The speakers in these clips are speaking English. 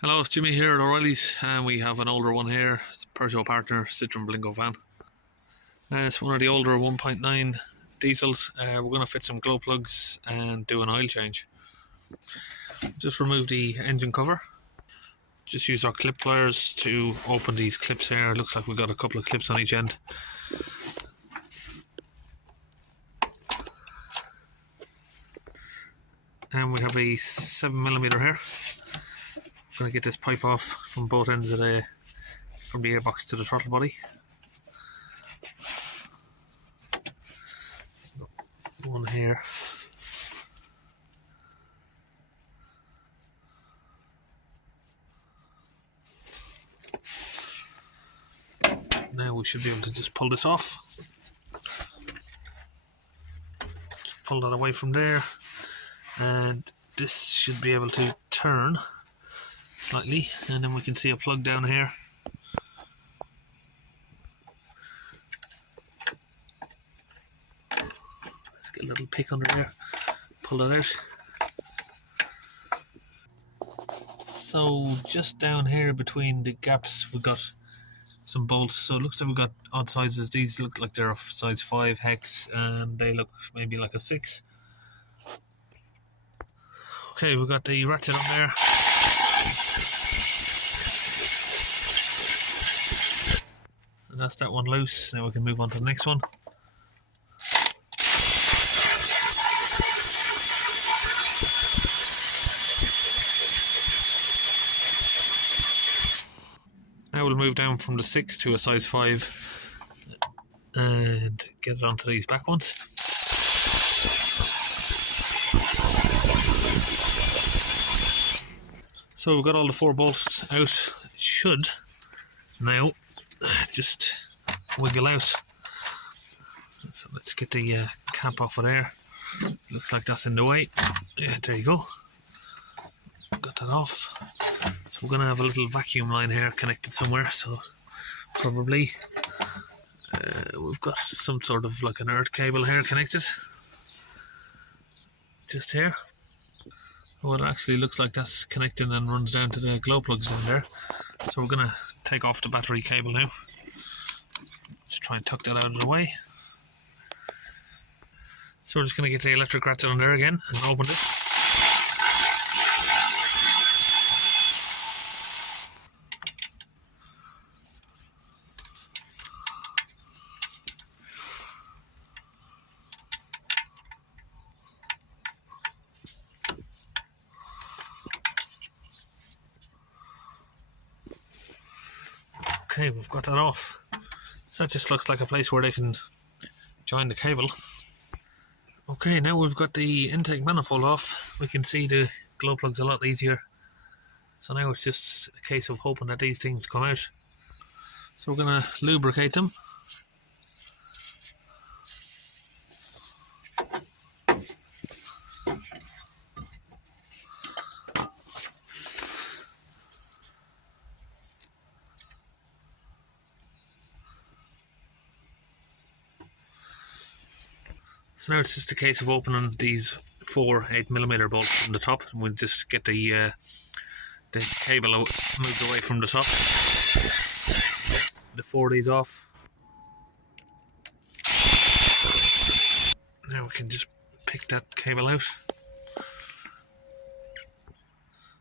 Hello, it's Jimmy here at O'Reilly's, and we have an older one here. It's a Peugeot Partner Citroën Berlingo van. It's one of the older 1.9 diesels. We're going to fit some glow plugs and do an oil change. Just remove the engine cover. Just use our clip pliers to open these clips here. It looks like we've got a couple of clips on each end. And we have a 7mm here. I'm going to get this pipe off from both ends of from the airbox to the throttle body. One here. Now we should be able to just pull this off. Just pull that away from there, and this should be able to turn slightly, and then we can see a plug down here. Let's get a little pick under there, pull that out. So just down here between the gaps we've got some bolts, so it looks like we've got odd sizes. These look like they're a size 5 hex, and they look maybe like a 6. Okay, we've got the ratchet on there. And that's that one loose. Now we can move on to the next one. Now we'll move down from the 6 to a size 5 and get it onto these back ones. So we've got all the 4 bolts out. It should now just wiggle out. So let's get the cap off of there. Looks like that's in the way. Yeah, there you go. Got that off. So we're going to have a little vacuum line here connected somewhere. So probably we've got some sort of like an earth cable here connected. Just here. Well, it actually looks like that's connected and runs down to the glow plugs in there. So we're going to take off the battery cable now. Just try and tuck that out of the way. So we're just going to get the electric ratchet on there again and open it. Okay, we've got that off. So that just looks like a place where they can join the cable. Okay, now we've got the intake manifold off. We can see the glow plugs a lot easier. So now it's just a case of hoping that these things come out. So we're going to lubricate them. So now it's just a case of opening these 4 8mm bolts from the top, and we'll just get the cable moved away from the top. The 4 of these off. Now we can just pick that cable out.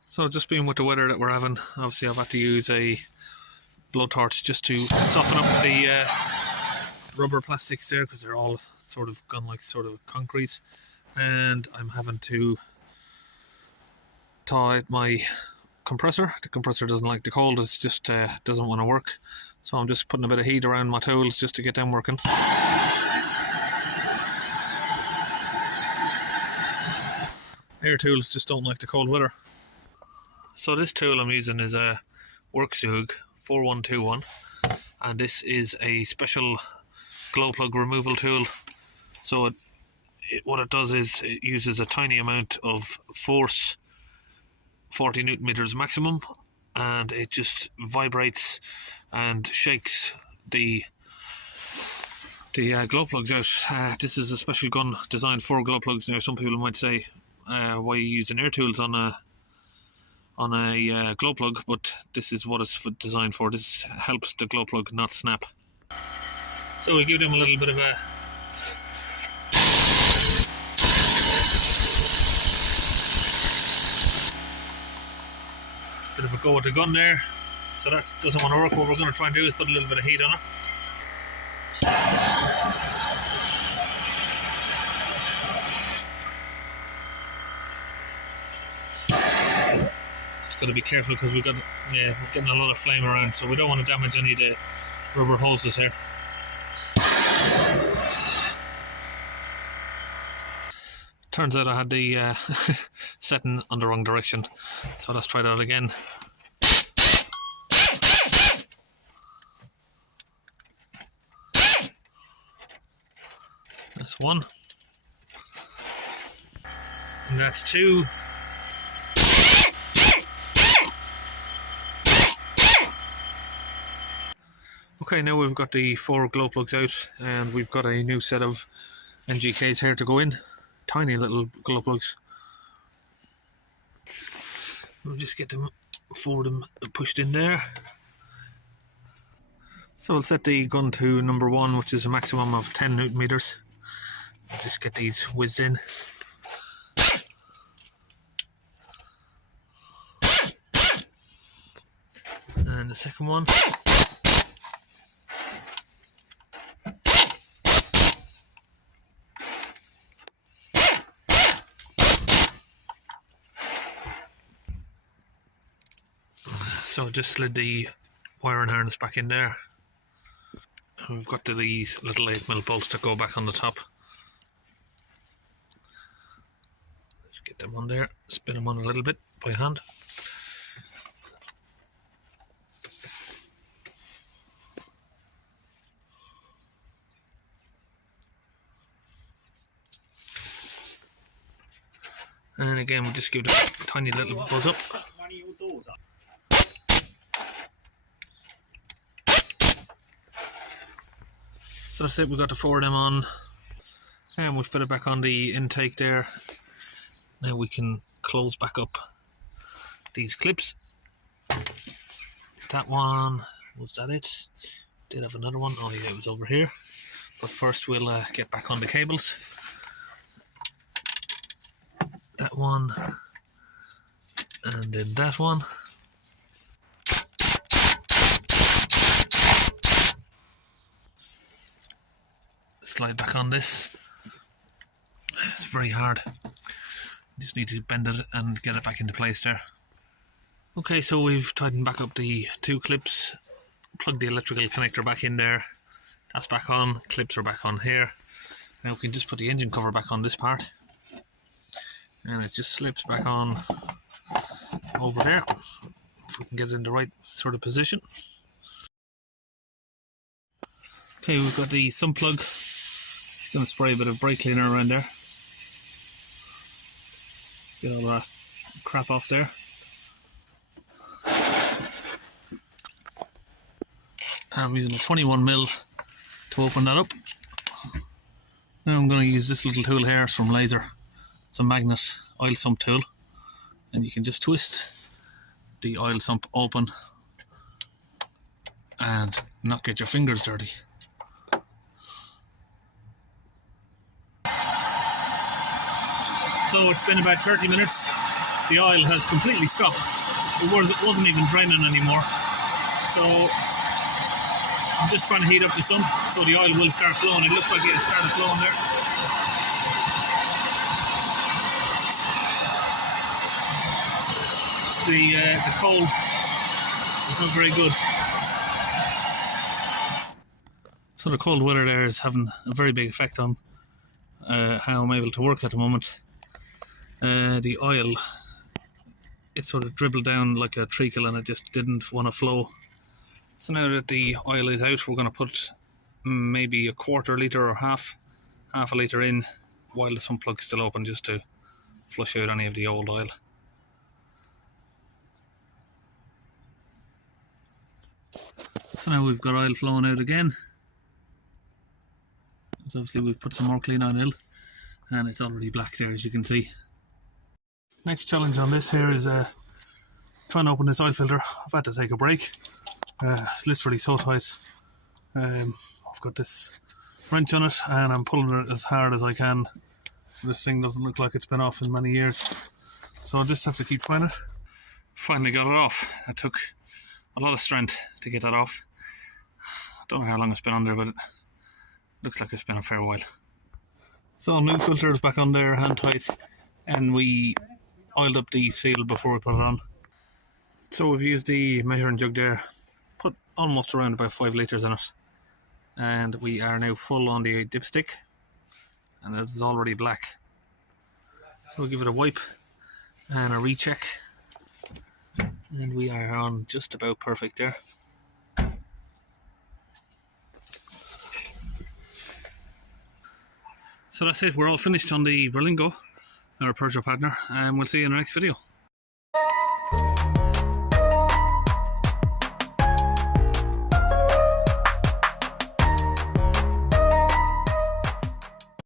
So just being with the weather that we're having, obviously I've had to use a blowtorch just to soften up the rubber plastics there, because they're all sort of gone like sort of concrete, and I'm having to thaw out my compressor. The compressor doesn't like the cold, it's just doesn't want to work, so I'm just putting a bit of heat around my tools just to get them working. Air tools just don't like the cold weather. So this tool I'm using is a Workzug 4121, and this is a special glow plug removal tool. So what it does is it uses a tiny amount of force, 40 newton meters maximum, and it just vibrates and shakes the the glow plugs out. This is a special gun designed for glow plugs. Now some people might say, why are you using air tools on a glow plug, but this is what it's designed for. This helps the glow plug not snap. So we give them a little bit of a go with the gun there. So that doesn't want to work. What we're going to try and do is put a little bit of heat on it. Just got to be careful because we're getting a lot of flame around, so we don't want to damage any of the rubber hoses here. Turns out I had the setting on the wrong direction, so let's try that again. That's one. And that's two. Okay, now we've got the 4 glow plugs out, and we've got a new set of NGKs here to go in. Tiny little glow plugs. We'll just get them, 4 of them pushed in there. So we'll set the gun to number 1, which is a maximum of 10 Newton meters. Just get these whizzed in. And the second one. So just slid the wiring harness back in there. And we've got these little 8mm bolts that go back on the top. Just get them on there, spin them on a little bit by hand. And again, we'll just give it a tiny little buzz up. So that's it, we've got the 4 of them on, and we'll fit it back on the intake there. Now we can close back up these clips. That one, was that it? Did have another one, oh yeah, it was over here. But first we'll get back on the cables. That one, and then that one. Slide back on this. It's very hard. You just need to bend it and get it back into place there. Okay, so we've tightened back up the 2 clips, plugged the electrical connector back in there. That's back on, clips are back on here. Now we can just put the engine cover back on this part. And it just slips back on over there. If we can get it in the right sort of position. Okay, we've got the sump plug. Just going to spray a bit of brake cleaner around there. Get all that crap off there. I'm using a 21mm to open that up. Now I'm going to use this little tool here, it's from Laser. It's a magnet oil sump tool. And you can just twist the oil sump open and not get your fingers dirty. So it's been about 30 minutes. The oil has completely stopped. It wasn't even draining anymore. So I'm just trying to heat up the sump so the oil will start flowing. It looks like it started flowing there. The cold is not very good. So the cold weather there is having a very big effect on how I'm able to work at the moment. The oil, it sort of dribbled down like a treacle and it just didn't want to flow. So now that the oil is out, we're going to put maybe a quarter litre or half a litre in while the sump plug's still open, just to flush out any of the old oil. So now we've got oil flowing out again. So obviously we've put some more clean on in, and it's already black there, as you can see. Next challenge on this here is trying to open this oil filter. I've had to take a break. It's literally so tight. I've got this wrench on it and I'm pulling it as hard as I can. This thing doesn't look like it's been off in many years, so I'll just have to keep trying it. Finally got it off. It took a lot of strength to get that off. I don't know how long it's been on there, but it looks like it's been a fair while. So new filter is back on there, hand tight, and we oiled up the seal before we put it on. So we've used the measuring jug there, put almost around about 5 litres in it, and we are now full on the dipstick, and it is already black. So we'll give it a wipe and a recheck, and we are on just about perfect there. So that's it, we're all finished on the Berlingo, our Peugeot Partner, and we'll see you in the next video.